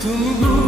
Tudo